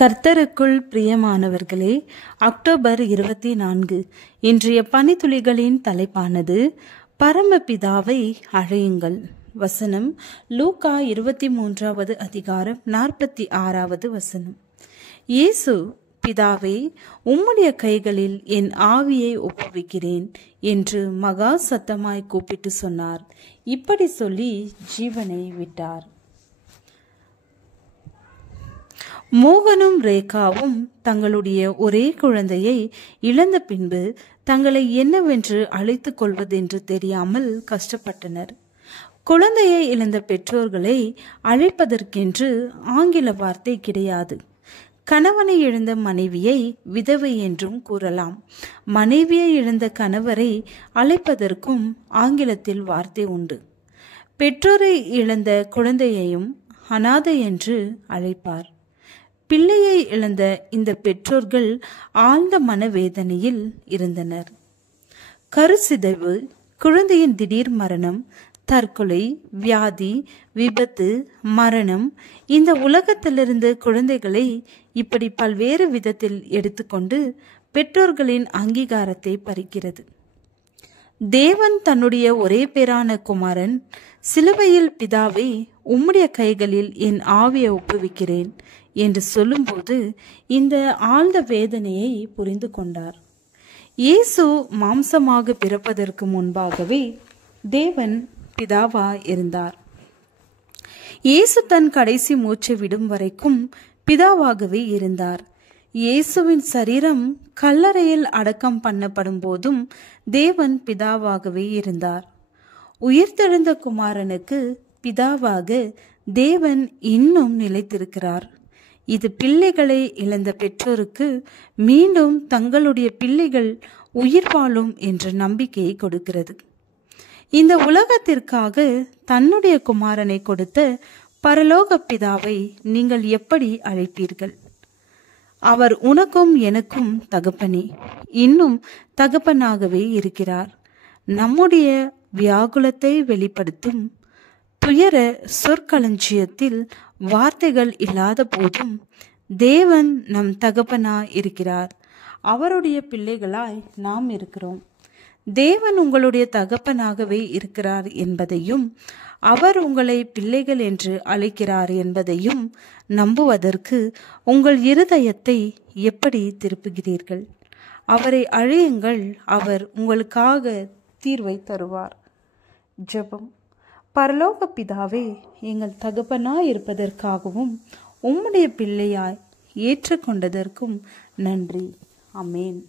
கர்த்தருக்குள் பிரியமானவர்களே, அக்டோபர் 24 இன்றைய பனித்துளிகளின் தலைப்பானது பரமபிதாவை அழையுங்கள். வசனம் லூக்கா 23வது அதிகாரம் 46வது வசனம். இயேசு, பிதாவே, உம்முடைய கைகளில் என் ஆவியை ஒப்புவிக்கிறேன் என்று மகா சத்தமாய் கூப்பிட்டு சொன்னார். இப்படி சொல்லி ஜீவனை விட்டார். மோகனும் ரேகாவும் தங்களுடைய ஒரே குழந்தையை இழந்த பின்பு தங்களை என்னவென்று அழைத்துக் கொள்வதென்று தெரியாமல் கஷ்டப்பட்டனர். குழந்தையை இழந்த பெற்றோர்களை அழைப்பதற்கென்று ஆங்கில வார்த்தை கிடையாது. கணவனை இழந்த மனைவியை விதவை என்றும் கூறலாம். மனைவியை இழந்த கணவரை அழைப்பதற்கும் ஆங்கிலத்தில் வார்த்தை உண்டு. பெற்றோரை இழந்த குழந்தையையும் அனாதை என்று அழைப்பார். பிள்ளையை இழந்த இந்த பெற்றோர்கள் ஆழ்ந்த மனவேதனையில் இருந்தனர். கருச்சிதைவு, குழந்தையின் திடீர் மரணம், தற்கொலை, வியாதி, விபத்து, மரணம் இந்த உலகத்திலிருந்து குழந்தைகளை இப்படி பல்வேறு விதத்தில் எடுத்துக்கொண்டு பெற்றோர்களின் அங்கீகாரத்தை பறிக்கிறது. தேவன் தன்னுடைய ஒரே பேரான குமாரன் சிலுவையில், பிதாவே, உம்முடைய கைகளில் என் ஆவியை ஒப்புவிக்கிறேன் என்று சொல்லும்போது இந்த ஆழ்ந்த வேதனையை புரிந்து கொண்டார். இயேசு மாம்சமாக பிறப்பதற்கு முன்பாகவே தேவன் பிதாவா இருந்தார். இயேசு தன் கடைசி மூச்சை விடும் வரைக்கும் பிதாவாகவே இருந்தார். இயேசுவின் சரீரம் கல்லறையில் அடக்கம் பண்ணப்படும் போதும் தேவன் பிதாவாகவே இருந்தார். உயிர்த்தெழுந்த குமாரனுக்கு பிதாவாக தேவன் இன்னும் நிலைத்திருக்கிறார். இது பிள்ளைகளை இழந்த பெற்றோருக்கு மீண்டும் தங்களுடைய பிள்ளைகள் உயிர் வாழும் என்ற நம்பிக்கையை கொடுக்கிறது. இந்த உலகத்திற்காக தன்னுடைய குமாரனை கொடுத்த பரலோக பிதாவை நீங்கள் எப்படி அழைப்பீர்கள்? அவர் உனக்கும் எனக்கும் தகப்பனே, இன்னும் தகப்பனாகவே இருக்கிறார். நம்முடைய வியாகுலத்தை வெளிப்படுத்தும் துயர சொற்களஞ்சியத்தில் வார்த்தைகள் இல்லாத போதும் தேவன் நம் தகப்பனா இருக்கிறார். அவருடைய பிள்ளைகளாய் நாம் இருக்கிறோம். தேவன் உங்களுடைய தகப்பனாகவே இருக்கிறார் என்பதையும் அவர் உங்களை பிள்ளைகள் என்று அழைக்கிறார் என்பதையும் நம்புவதற்கு உங்கள் இருதயத்தை எப்படி திருப்புகிறீர்கள்? அவரை அழையுங்கள், அவர் உங்களுக்காக தீர்வை தருவார். ஜெபம். பரலோக பிதாவே, எங்கள் தகப்பனாய் இருப்பதற்காகவும் உம்முடைய பிள்ளையாய் ஏற்றுக்கொண்டதற்கும் நன்றி. ஆமென்.